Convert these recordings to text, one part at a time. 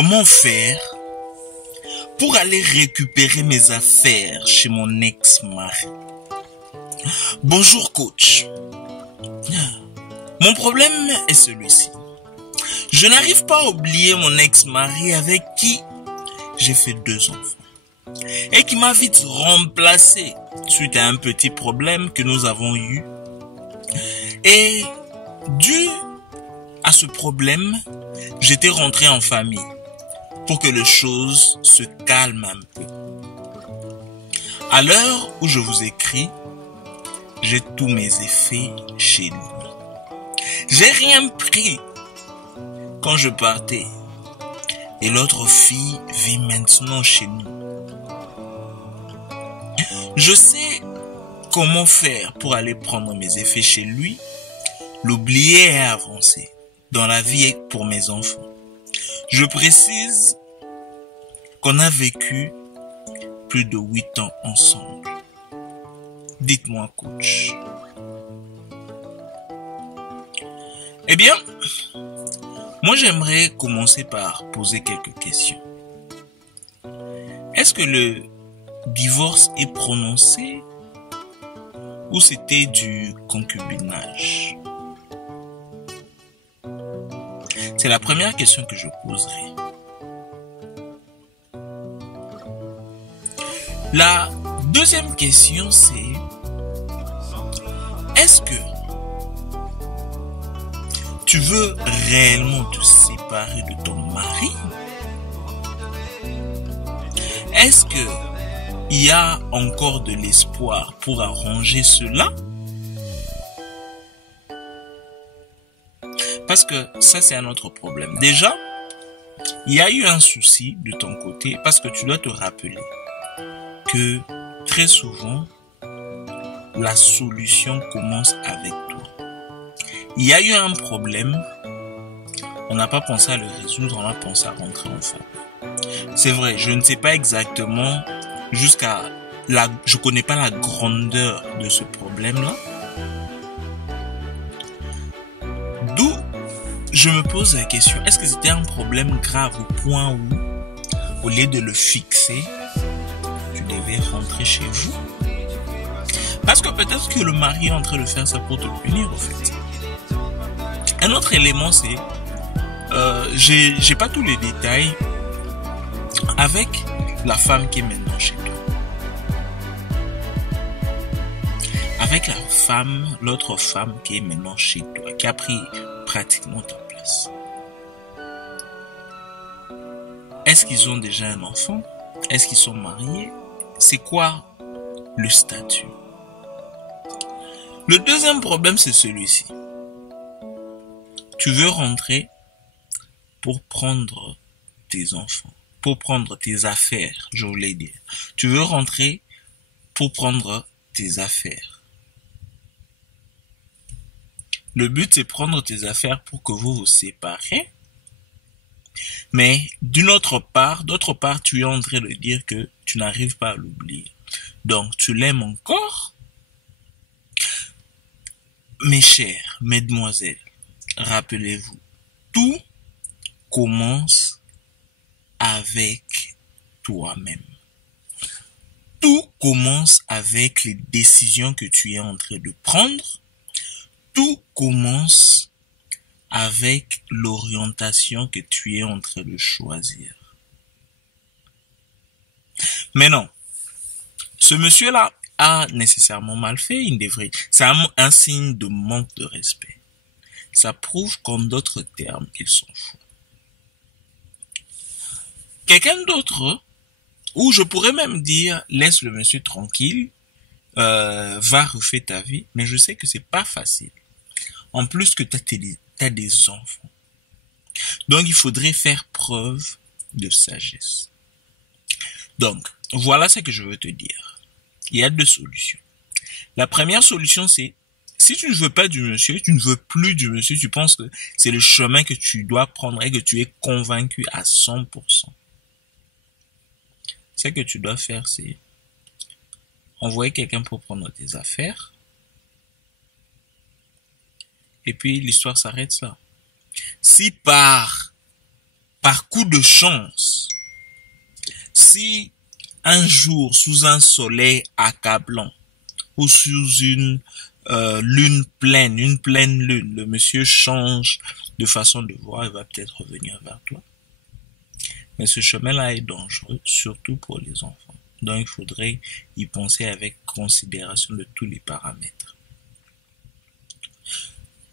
Comment faire pour aller récupérer mes affaires chez mon ex-mari? Bonjour coach. Mon problème est celui-ci. Je n'arrive pas à oublier mon ex-mari avec qui j'ai fait 2 enfants et qui m'a vite remplacé suite à un petit problème que nous avons eu. Et dû à ce problème, j'étais rentré en famille pour que les choses se calment un peu. À l'heure où je vous écris, j'ai tous mes effets chez lui. J'ai rien pris quand je partais et l'autre fille vit maintenant chez nous. Je sais comment faire pour aller prendre mes effets chez lui, l'oublier et avancer dans la vie pour mes enfants. Je précise qu'on a vécu plus de 8 ans ensemble. Dites-moi, coach. Eh bien, moi j'aimerais commencer par poser quelques questions. Est-ce que le divorce est prononcé ou c'était du concubinage? C'est la première question que je poserai. La deuxième question, c'est est-ce que tu veux réellement te séparer de ton mari? Est-ce que il y a encore de l'espoir pour arranger cela? Parce que ça, c'est un autre problème. Déjà, il y a eu un souci de ton côté parce que tu dois te rappeler que très souvent, la solution commence avec toi. Il y a eu un problème, on n'a pas pensé à le résoudre, on a pensé à rentrer en famille. C'est vrai, je ne sais pas exactement je connais pas la grandeur de ce problème-là. D'où je me pose la question, est-ce que c'était un problème grave au point où, au lieu de le fixer, tu devais rentrer chez vous? Parce que peut-être que le mari est en train de faire ça pour te punir, au fait. Un autre élément, c'est, j'ai pas tous les détails avec la femme qui est maintenant chez toi. Avec l'autre femme qui est maintenant chez toi, qui a pris pratiquement ta place. Est-ce qu'ils ont déjà un enfant? Est-ce qu'ils sont mariés? C'est quoi le statut? Le deuxième problème, c'est celui-ci. Tu veux rentrer pour prendre tes enfants, pour prendre tes affaires, je voulais dire. Tu veux rentrer pour prendre tes affaires. Le but, c'est prendre tes affaires pour que vous vous séparez. Mais d'autre part, tu es en train de dire que tu n'arrives pas à l'oublier. Donc, tu l'aimes encore? Mes chères mesdemoiselles, rappelez-vous, tout commence avec toi-même. Tout commence avec les décisions que tu es en train de prendre. Tout commence avec l'orientation que tu es en train de choisir. Mais non, ce monsieur-là a nécessairement mal fait, c'est un signe de manque de respect. Ça prouve qu'en d'autres termes, il s'en fout. Quelqu'un d'autre, ou je pourrais même dire, laisse le monsieur tranquille, va refaire ta vie, mais je sais que c'est pas facile. En plus que t'as des enfants. Donc, il faudrait faire preuve de sagesse. Donc, voilà ce que je veux te dire. Il y a 2 solutions. La première solution, c'est, si tu ne veux pas du monsieur, tu ne veux plus du monsieur, tu penses que c'est le chemin que tu dois prendre et que tu es convaincu à 100%. Ce que tu dois faire, c'est envoyer quelqu'un pour prendre tes affaires. Et puis, l'histoire s'arrête là. Si par par coup de chance, si un jour, sous un soleil accablant, ou sous une lune pleine, une pleine lune, le monsieur change de façon de voir, il va peut-être revenir vers toi. Mais ce chemin-là est dangereux, surtout pour les enfants. Donc, il faudrait y penser avec considération de tous les paramètres.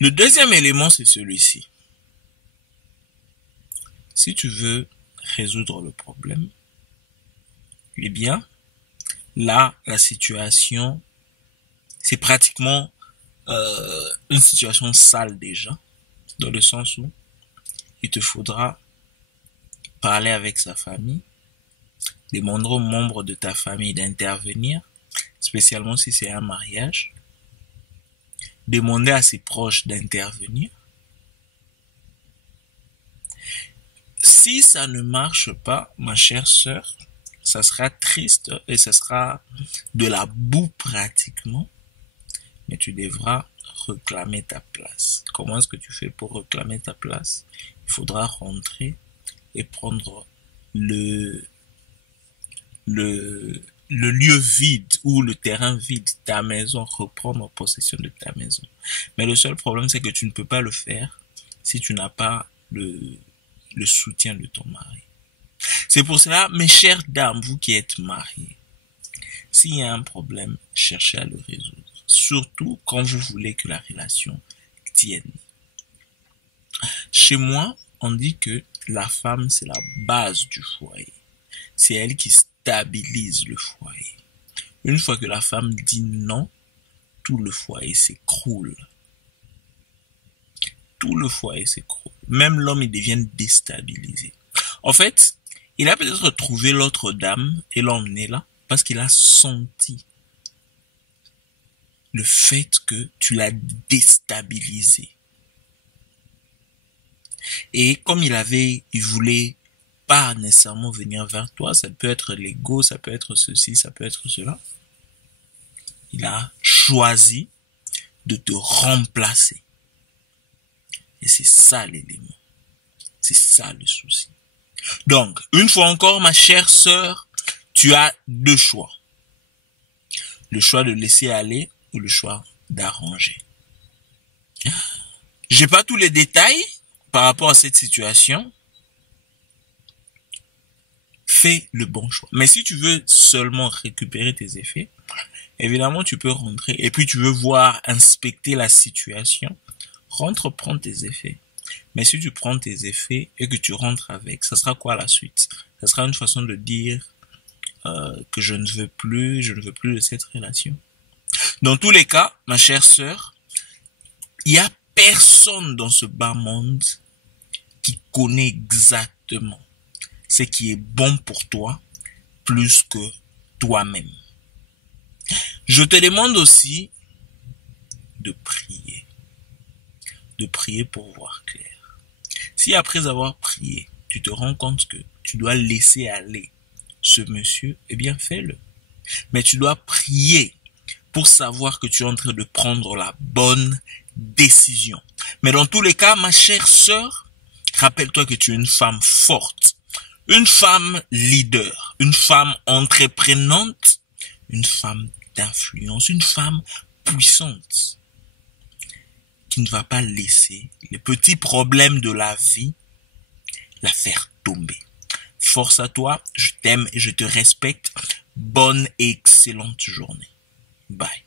Le deuxième élément, c'est celui-ci. Si tu veux résoudre le problème, eh bien, là, la situation, c'est pratiquement une situation sale déjà, dans le sens où il te faudra parler avec sa famille, demander aux membres de ta famille d'intervenir, spécialement si c'est un mariage, demander à ses proches d'intervenir. Si ça ne marche pas, ma chère sœur, ça sera triste et ça sera de la boue pratiquement, mais tu devras réclamer ta place. Comment est-ce que tu fais pour réclamer ta place? Il faudra rentrer et prendre le lieu vide ou le terrain vide, ta maison, reprendre possession de ta maison. Mais le seul problème, c'est que tu ne peux pas le faire si tu n'as pas le soutien de ton mari. C'est pour cela, mes chères dames, vous qui êtes mariées, s'il y a un problème, cherchez à le résoudre. Surtout quand vous voulez que la relation tienne. Chez moi, on dit que la femme, c'est la base du foyer. C'est elle qui stabilise le foyer. Une fois que la femme dit non, tout le foyer s'écroule. Tout le foyer s'écroule. Même l'homme, il devient déstabilisé. En fait, il a peut-être trouvé l'autre dame et l'emmené là parce qu'il a senti le fait que tu l'as déstabilisé. Et comme il voulait pas nécessairement venir vers toi, ça peut être l'ego, ça peut être ceci, ça peut être cela. Il a choisi de te remplacer. Et c'est ça l'élément. C'est ça le souci. Donc, une fois encore, ma chère sœur, tu as deux choix. Le choix de laisser aller ou le choix d'arranger. J'ai pas tous les détails par rapport à cette situation. Fais le bon choix. Mais si tu veux seulement récupérer tes effets, évidemment, tu peux rentrer. Et puis, tu veux voir, inspecter la situation. Rentre, prends tes effets. Mais si tu prends tes effets et que tu rentres avec, ça sera quoi la suite? Ça sera une façon de dire que je ne veux plus de cette relation. Dans tous les cas, ma chère sœur, il n'y a personne dans ce bas monde qui connaît exactement ce qui est bon pour toi plus que toi-même. Je te demande aussi de prier. De prier pour voir clair. Si après avoir prié, tu te rends compte que tu dois laisser aller ce monsieur, eh bien fais-le. Mais tu dois prier pour savoir que tu es en train de prendre la bonne décision. Mais dans tous les cas, ma chère sœur, rappelle-toi que tu es une femme forte, une femme leader, une femme entreprenante, une femme d'influence, une femme puissante qui ne va pas laisser les petits problèmes de la vie la faire tomber. Force à toi, je t'aime et je te respecte. Bonne et excellente journée. Bye.